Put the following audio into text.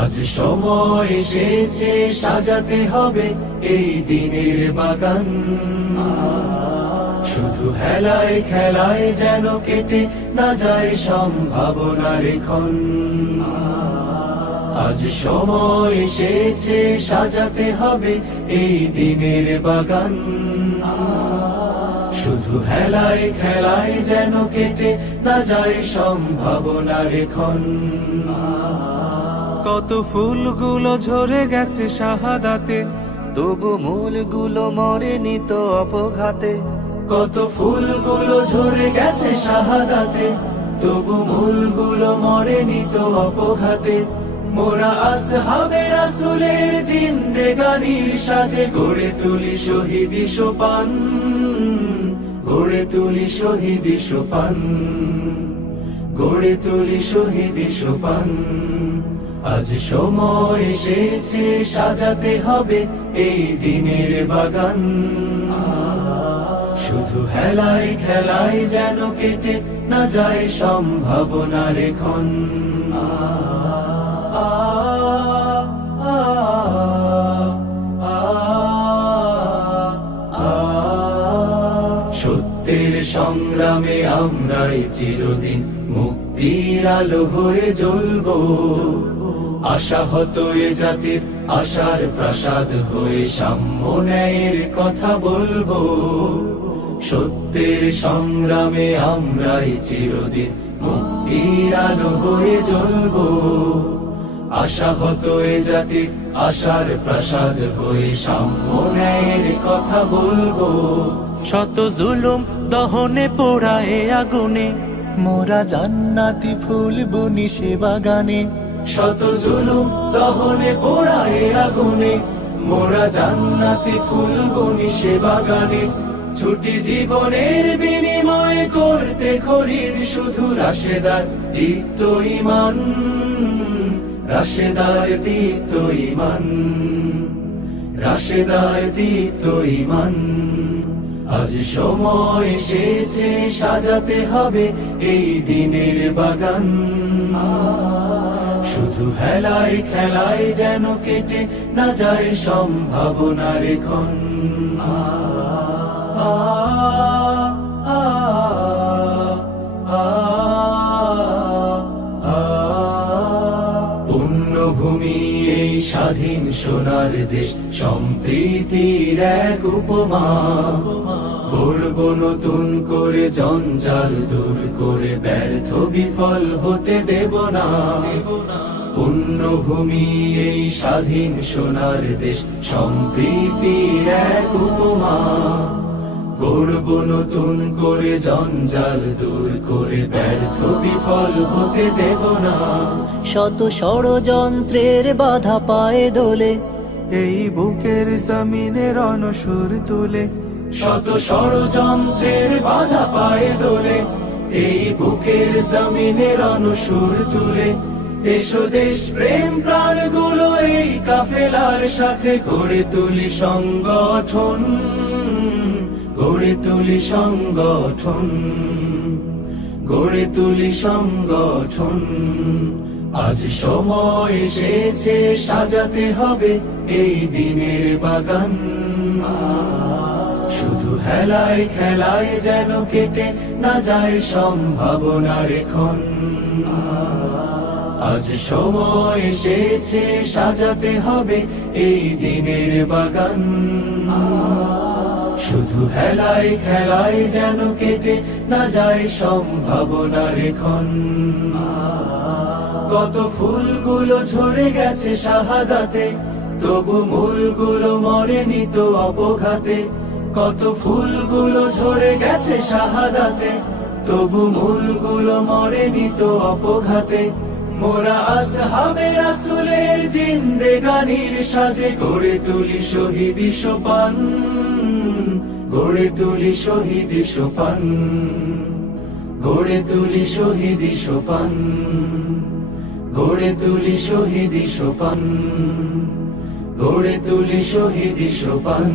আজ সময় এসেছে সাজাতে হবে এই দিনের বাগান। শুধু হেলায় খেলায় যেন কেটে না যায় সম্ভাবনার ক্ষণ। আজ সময় এসেছে সাজাতে হবে এই দিনের বাগান। শুধু হেলায় খেলায় যেন কেটে না যায় সম্ভাবনার ক্ষণ। কত ফুলগুলো ঝরে গেছে শাহাদাতে, তবু মূলগুলো মরেনি তো অপঘাতে। কত ফুলগুলো ঝরে গেছে শাহাদাতে, তবু মূলগুলো মরেনি তো অপঘাতে। মোরা আসহাবে রাসূলের জিন্দেগানির সাজে গড়ে তুলি শহীদি সোপান, গড়ে তুলি শহীদি সোপান, গড়ে তুলি শহীদি সোপান। আজ সময় এসেছে সাজাতে হবে এই দিনের বাগান। শুধু হেলায় খেলায় যেন কেটে না যায় সম্ভাবনার ক্ষণ। সত্যের সংগ্রামে আমরাই চিরদিন মুক্তির আলো হয়ে জ্বলবো। আশাহত এ জাতির আশার প্রাসাদ হয়ে সাম্য ন্যায়ের কথা বলবো। সত্যের সংগ্রামে আমরাই চিরদিন মুক্তির আলো হয়ে জ্বলবো। আশাহত এ জাতির আশার প্রাসাদ হয়ে সাম্য ন্যায়ের কথা বলবো। শত জুলুম দহনে পোড়ায় আগুনে, মোরা জান্নাতি ফুল বুনি সে বাগানে। শত জুলুম দহনে পোড়ায় আগুনে, মোরা জান্নাতি ফুল বুনি সে বাগানে। ছুটি জীবনের বিনিময় করতে খরিদ শুধু রাশেদার দীপ্ত ঈমান, রাশেদার দীপ্ত ঈমান, রাশেদার দীপ্ত ঈমান। আজ সময় এসেছে সাজাতে হবে এই দিনের বাগান। শুধু হেলায় খেলায় যেন কেটে না যায় সম্ভাবনার ক্ষণ। পুণ্যভূমি এই স্বাধীন সোনার দেশ, সম্প্রীতির এক উপমা। গড়ব নতুন করে জঞ্জাল দূর করে, ব্যর্থ বিফল হতে দেব না। পুণ্যভূমি এই স্বাধীন সোনার দেশ, সম্প্রীতির এক উপমা। গড়ব নতুন করে জঞ্জাল দূর করে, ব্যর্থ বিফল হতে দেব না। শত ষড়যন্ত্রের বাধা পায়ে দোলে, এই বুকের জমিনে রণসুর তুলে। শত ষড়যন্ত্রের বাধা পায়ে দোলে, এই বুকের জমিনে রণসুর তুলে। এসো দেশ প্রেম প্রাণগুলো এই কাফেলার সাথে গড়ে তুলি সংগঠন, গড়ে তুলি সংগঠন, গড়ে তুলি সংগঠন। আজ সময় এসেছে সাজাতে হবে এই দিনের বাগান। শুধু হেলায় খেলায় যেন কেটে না যায় সম্ভাবনার ক্ষণ। আজ সময় এসেছে সাজাতে হবে এই দিনের বাগান। শুধু হেলায় খেলায় যেন কেটে না যায় সম্ভাবনার ক্ষণ। কত ফুলগুলো ঝরে গেছে শাহাদাতে, তবু মূলগুলো মরেনি তো অপঘাতে। কত ফুলগুলো ঝরে গেছে শাহাদাতে, তবু মূলগুলো মরেনি তো অপঘাতে। মোরা আসহাবে রাসূলের জিন্দেগানির সাজে গড়ে তুলি শহীদি সোপান, গড়ে তুলি শহীদি সোপান, গড়ে তুলি শহীদি সোপান, গড়ে তুলি শহীদি সোপান, গড়ে তুলি শহীদি সোপান।